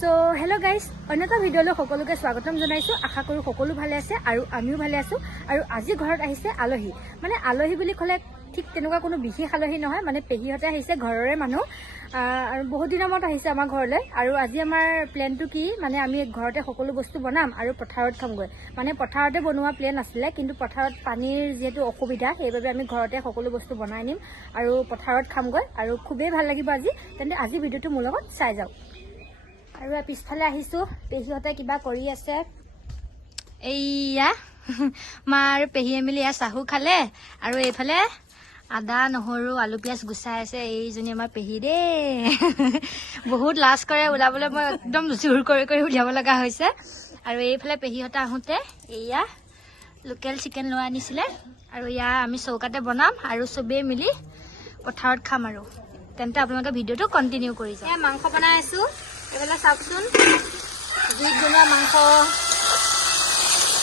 So hello' guys, অন্য এটা ভিডিঅ'লৈ সকলোকে স্বাগতম জনাইছোঁ। আশা কৰোঁ সকলো ভালে আছে আৰু আমিও ভালে আছোঁ। আৰু আজি ঘৰত আহিছে আলহী। মানে আলহী বুলি ক'লে ঠিক তেনেকুৱা কোনো বিশেষ আলহী নহয়, মানে পেহীহঁতে আহিছে, ঘৰৰে মানুহ। আৰু বহুত দিনৰ মূৰত আহিছে আমাৰ ঘৰলৈ। আৰু আজি আমাৰ প্লেনটো কি, মানে আমি ঘৰতে সকলো বস্তু বনাম আৰু পথাৰত খামগৈ। মানে পথাৰতে বনোৱা প্লেন আছিলে, কিন্তু পথাৰত পানীৰ যিহেতু অসুবিধা, সেইবাবে আমি ঘৰতে সকলো বস্তু বনাই নিম আৰু পথাৰত খামগৈ। আৰু খুবেই ভাল লাগিব আজি। তেন্তে আজি ভিডিঅ'টো মোৰ লগত চাই যাওক। আৰু পিছফালে আহিছোঁ, পেহীহঁতে কিবা কৰি আছে। এইয়া মা আৰু পেহীয়ে মিলি এয়া চাহু খালে। আৰু এইফালে আদা নহৰু আলু পিঁয়াজ গুচাই আছে এইজনী আমাৰ পেহী দেই। বহুত লাজ কৰে ওলাবলৈ, মই একদম জোৰ কৰি কৰি উলিয়াব লগা হৈছে। আৰু এইফালে পেহীহঁতে আহোঁতে এইয়া লোকেল চিকেন লৈ আনিছিলে। আৰু এয়া আমি চৌকাতে বনাম আৰু চবেই মিলি পথাৰত খাম। আৰু তেন্তে আপোনালোকে ভিডিঅ'টো কণ্টিনিউ কৰি যায়। মাংস বনাই আছোঁ। এইফালে চাওকচোন, জুইত বনোৱা মাংস,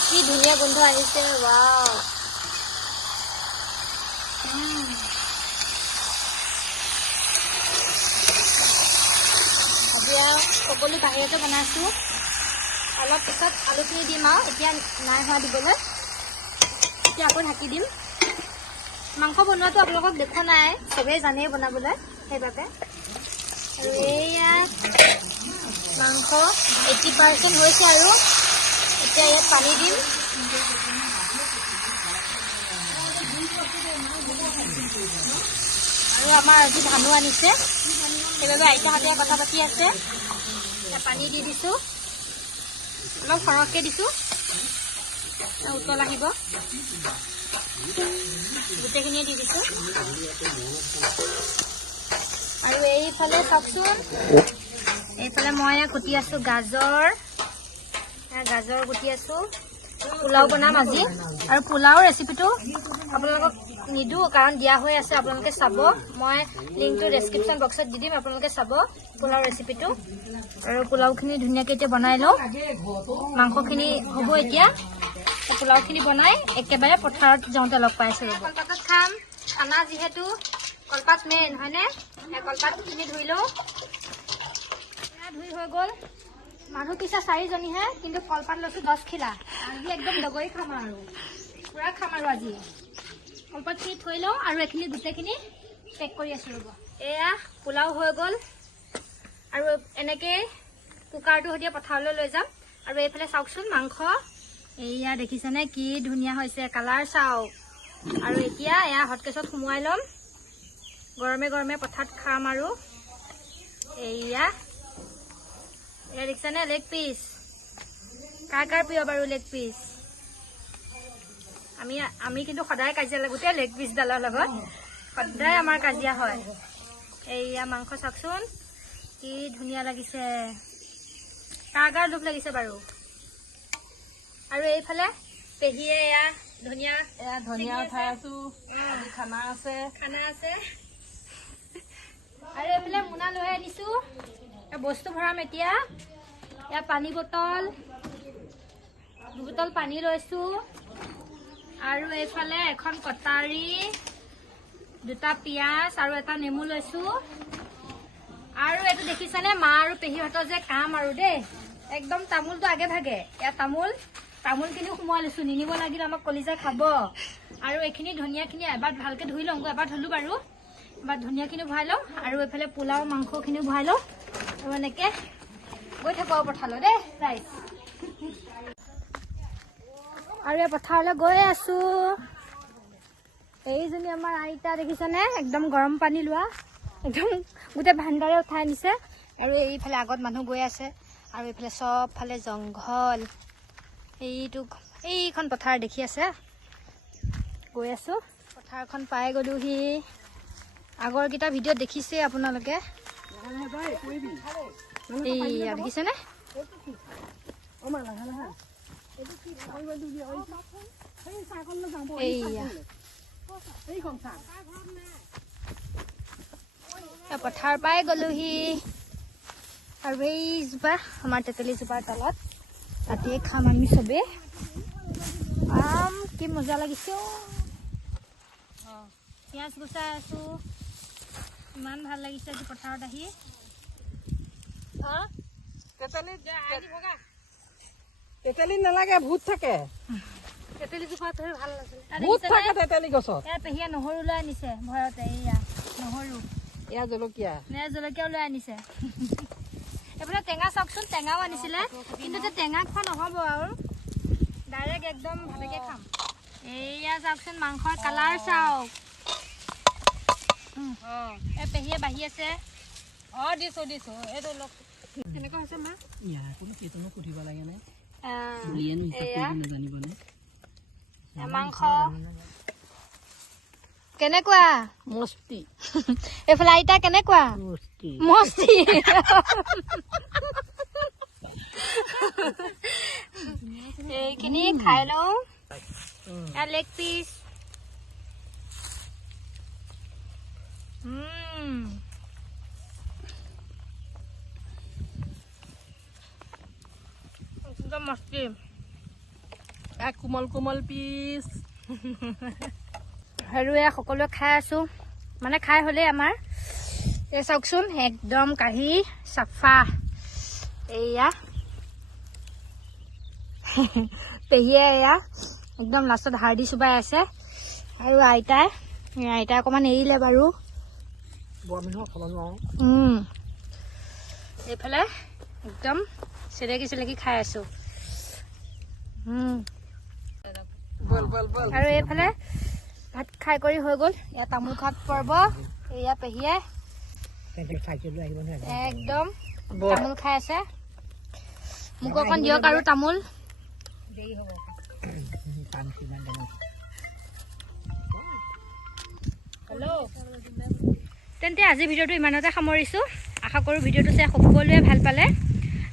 কি ধুনীয়া গোন্ধ আহিছে। ৱাও, এতিয়া সকলো বাহিৰতে বনাইছোঁ। অলপ পিছত আলুখিনি দিম আৰু এতিয়া নাই হোৱা দিবলৈ, এতিয়া আকৌ ঢাকি দিম। মাংস বনোৱাটো আপোনালোকক দেখা নাই, চবেই জানেই বনাবলৈ, সেইবাবে। আৰু এইয়া মাংস 80% হৈছে আৰু এতিয়া ইয়াত পানী দিম। আৰু আমাৰ আজি ধানো আনিছে, সেইবাবে আইতাহঁতে কথা পাতি আছে। এতিয়া পানী দি দিছোঁ, অলপ সৰহকৈ দিছোঁ, উতল আহিব। গোটেইখিনিয়ে দি দিছোঁ। আৰু এইফালে চাওকচোন, এইফালে মই কুটি আছোঁ গাজৰ, গাজৰ কুটি আছোঁ। পোলাও বনাম আজি। আৰু পোলাও ৰেচিপিটো আপোনালোকক নিদিওঁ, কাৰণ দিয়া হৈ আছে, আপোনালোকে চাব। মই লিংকটো ডেছক্ৰিপশ্যন বক্সত দি দিম, আপোনালোকে চাব পোলাও ৰেচিপিটো। আৰু পোলাওখিনি ধুনীয়াকৈ এতিয়া বনাই লওঁ। মাংসখিনি হ'ব এতিয়া, পোলাওখিনি বনাই একেবাৰে পথাৰত যাওঁতে লগ পাইছোঁ। কলপাতত খাম, খানা যিহেতু কলপাত মেইন, হয়নে? কলপাতখিনি ধুই লওঁ। ধুই হৈ গ'ল। মানুহ পিছা 4জনীহে, কিন্তু কলপাত লৈছোঁ 10 খিলা। আজি একদম দগৰি খাম আৰু পুৰা খাম আৰু আজি। কলপাতখিনি থৈ লওঁ আৰু এইখিনি গোটেইখিনি পেক কৰি আছোঁ ৰ'ব। এয়া পোলাও হৈ গ'ল। আৰু এনেকৈ কুকাৰটো সৈতে পথাৰলৈ লৈ যাম। আৰু এইফালে চাওকচোন মাংস, এইয়া দেখিছেনে কি ধুনীয়া হৈছে, কালাৰ চাওক। আৰু এতিয়া এয়া হটকেছত সুমুৱাই ল'ম, গৰমে গৰমে পথাৰত খাম। আৰু এইয়া দেখিছেনে লেগ পিচ, কাৰ কাৰ প্ৰিয় বাৰু লেগ পিচ? আমি কিন্তু সদায় কাজিয়া লাগোতে লেগ পিচডালৰ লগত, সদায় আমাৰ কাজিয়া হয়। এইয়া মাংস চাওকচোন কি ধুনীয়া লাগিছে, কাৰ কাৰ লোভ লাগিছে বাৰু? আৰু এইফালে পেহীয়ে এয়া ধনিয়া উঠাই আছোঁ। খানা আছে। আৰু এইফালে মোনা লৈ আনিছোঁ, বস্তু ভৰাম এতিয়া। এয়া পানী বটল, 2 বটল পানী লৈছোঁ। আৰু এইফালে এখন কটাৰী, 2টা পিঁয়াজ আৰু এটা নেমু লৈছোঁ। আৰু এইটো দেখিছেনে মা আৰু পেহীহঁতৰ যে কাম আৰু দেই, একদম তামোলটো আগে ভাগে। ইয়াত তামোলখিনি সোমোৱাই লৈছোঁ, নিনিব লাগিলে আমাক কলিজা খাব। আৰু এইখিনি ধনিয়াখিনি এবাৰ ভালকৈ ধুই লওঁ, এবাৰ ধুলোঁ বাৰু। এবাৰ ধনিয়াখিনি ভৰাই লওঁ, আৰু এইফালে পোলাও মাংসখিনিও ভৰাই লওঁ। আৰু এনেকৈ গৈ থাকোঁ আৰু পথাৰলৈ দেই ৰাইজ। আৰু এই পথাৰলৈ গৈ আছোঁ। এইজনী আমাৰ আইতা দেখিছেনে, একদম গৰম পানী লোৱা, একদম গোটেই ভাণ্ডাৰে উঠাই আনিছে। আৰু এইফালে আগত মানুহ গৈ আছে, আৰু এইফালে চবফালে জংঘল। এইখন পথাৰ দেখি আছে, গৈ আছোঁ। পথাৰখন পাই গ'লোহি। আগৰকেইটা ভিডিঅ'ত দেখিছে আপোনালোকে। এইয়া দেখিছেনে? এইয়া পথাৰ পাই গ'লোহি। আৰু এইজোপা আমাৰ তেতেলীজোপাৰ তলত, তাতে খাম আমি চবেই। কি মজা লাগিছে। পিঁয়াজ গুচাই আছোঁ, ইমান ভাল লাগিছে আজি পথাৰত আহি। তেতেলি নালাগে, ভূত থাকে। তেতেলি জোপা ধৰি ভাল লাগিছিল। ভূত থাকে তেতেলি গছত। ইয়াৰ পেহীয়ে নহৰু লৈ আনিছে ভয়তে। এয়া নহৰু, এয়া জলকীয়া, জলকীয়াও লৈ আনিছে। এইফালে টেঙা চাওকচোন, টেঙাও আনিছিলে, কিন্তু এতিয়া টেঙা খোৱা নহ'ব আৰু ডাইৰেক্ট একদম ভালকে খাম। এয়া চাওকচোন মাংসৰ কালাৰ চাওক। এই পেহীয়ে বাঢ়ি আছে। দিছো এইটো লওক। কেনেকুৱা হৈছে মা? সুধিব লাগে নে? মাংস কেনেকুৱা? মস্তি। এইফালে আইতা কেনেকুৱা? মস্তি। এইখিনি খাই লওঁ। Leg pitch. একদম মস্তি। কোমল কোমল পিচ। আৰু এয়া সকলোৱে খাই আছো, মানে খাই হ'লেই আমাৰ। এই চাওকচোন একদম কাঢ়ি চাফা। এয়া পেহীয়ে এয়া একদম লাষ্টত হাৰ্ডি চুবাই আছে। আৰু আইতাই অকণমান এৰিলে বাৰু। এইফালে একদম চেলেকি খাই আছো। আৰু এইফালে ভাত খাই কৰি হৈ গ'ল। এয়া তামোল খোৱা পৰ্ব। এয়া পেহীয়ে একদম তামোল খাই আছে। মোক অকণ দিয়ক আৰু তামোল। তেন্তে আজি ভিডিঅ'টো ইমানতে সামৰিছোঁ। আশা কৰোঁ ভিডিঅ'টো চাই সকলোৱে ভাল পালে,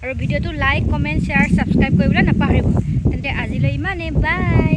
আৰু ভিডিঅ'টো লাইক, কমেণ্ট, শ্বেয়াৰ, ছাবস্ক্ৰাইব কৰিবলৈ নাপাহৰিব। তেন্তে আজিলৈ ইমানেই, বাই।